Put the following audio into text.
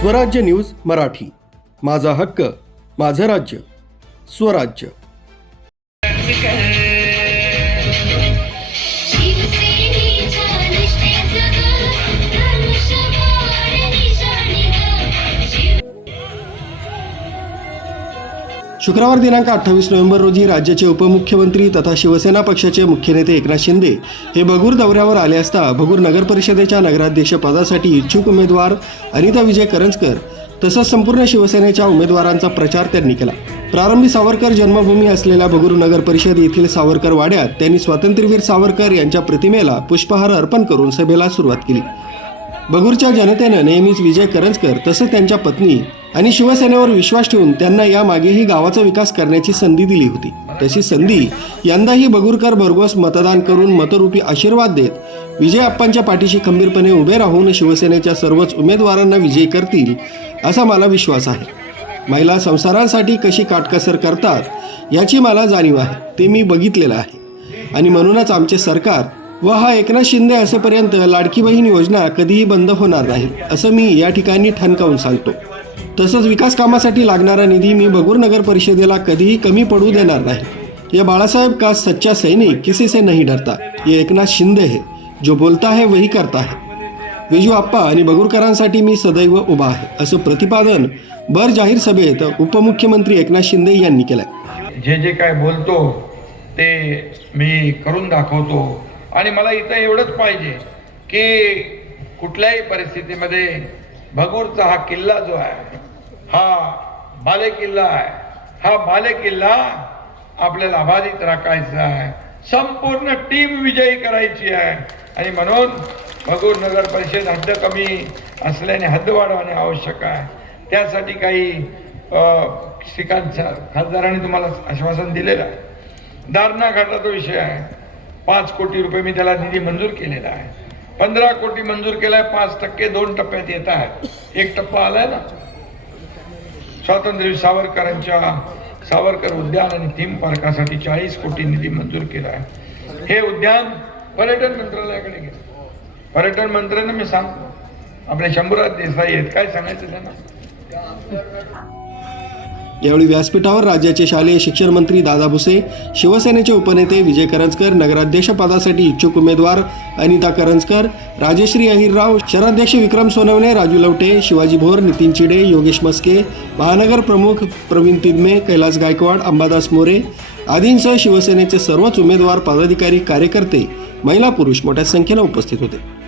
स्वराज्य न्यूज मराठी. माझा हक्क माझं राज्य स्वराज्य. शुक्रवार दिनांक अठ्ठावीस नोव्हेंबर रोजी राज्याचे उपमुख्यमंत्री तथा शिवसेना पक्षाचे मुख्य नेते एकनाथ शिंदे हे भगूर दौऱ्यावर आले असता भगूर नगर परिषदेच्या इच्छुक उमेदवार अनिता विजय करंजकर तसंच संपूर्ण शिवसेनेच्या उमेदवारांचा प्रचार त्यांनी केला. प्रारंभी सावरकर जन्मभूमी असलेल्या भगूर नगर परिषद येथील सावरकर वाड्यात त्यांनी स्वातंत्र्यवीर सावरकर यांच्या प्रतिमेला पुष्पहार अर्पण करून सभेला सुरुवात केली. बगूरच्या जनतेनं नेहमीच विजय करंजकर तसंच त्यांच्या पत्नी आणि शिवसेनेवर विश्वास ठेवून त्यांना यामागेही गावाचा विकास करण्याची संधी दिली होती. तशी संधी यंदाही बगूरकर भरघोस मतदान करून मतरूपी आशीर्वाद देत विजय अप्पांच्या पाठीशी खंबीरपणे उभे राहून शिवसेनेच्या सर्वच उमेदवारांना विजयी करतील असा मला विश्वास आहे. महिला संसारांसाठी कशी काटकसर करतात याची मला जाणीव आहे ते मी बघितलेलं आहे. आणि म्हणूनच आमचे सरकार व हा एकनाथ शिंदे असेपर्यंत लाडकी बहीण योजना कधीही बंद होणार नाही असं मी या ठिकाणी ठणकावून सांगतो. तसंच विकास कामासाठी लागणारा निधी मी बगूर नगर परिषदेला कधीही कमी पडू देणार नाही. ये बाळासाहेब का सच्चा सैनिक किसी से नहीं डरता? ये एकनाथ शिंदे है जो बोलता है वही करता है. विजू आप्पा आणि बगुरकरांसाठी मी सदैव उभा आहे असं प्रतिपादन भर जाहीर सभेत उपमुख्यमंत्री एकनाथ शिंदे यांनी केलंय. जे जे काय बोलतो ते मी करून दाखवतो. आणि मला इथं एवढंच पाहिजे की कुठल्याही परिस्थितीमध्ये भगूरचा हा किल्ला जो आहे हा बाले किल्ला आहे हा बाले किल्ला आपल्याला अबाधित राखायचा आहे. संपूर्ण टीम विजयी करायची आहे. आणि म्हणून भगूर नगर परिषद हद्द कमी असल्याने हद्द वाढवणे आवश्यक आहे. त्यासाठी काही श्रीकांत खासदारांनी तुम्हाला आश्वासन दिलेलं आहे. दारणा घाटाचा विषय आहे. पाच कोटी रुपये मी त्याला निधी मंजूर केलेला आहे. पंधरा कोटी मंजूर केलाय पाच टक्के दोन टप्प्यात येत आहे एक टप्पा आलाय ना? स्वातंत्र्य सावरकरांच्या सावरकर उद्यान आणि थीम पार्कासाठी चाळीस कोटी निधी मंजूर केला आहे हे उद्यान पर्यटन मंत्रालयाकडे गेलं. पर्यटन मंत्र्यांना मी सांगतो आपले शंभूराज देसाई आहेत. काय सांगायचं त्यांना? यावेळी व्यासपीठावर राज्याचे शालेय शिक्षण मंत्री दादा भुसे शिवसेनेचे उपनेते विजय करंजकर नगराध्यक्ष पदासाठी इच्छुक उमेदवार अनिता करंजकर राजेश्री अहिरराव शहराध्यक्ष विक्रम सोनवणे राजू लवटे शिवाजी भोर नितीन चिडे योगेश मस्के महानगर प्रमुख प्रवीण तिदमे कैलास गायकवाड अंबादास मोरे आदींसह शिवसेनेचे सर्वच उमेदवार पदाधिकारी कार्यकर्ते महिला पुरुष मोठ्या संख्येनं उपस्थित होते.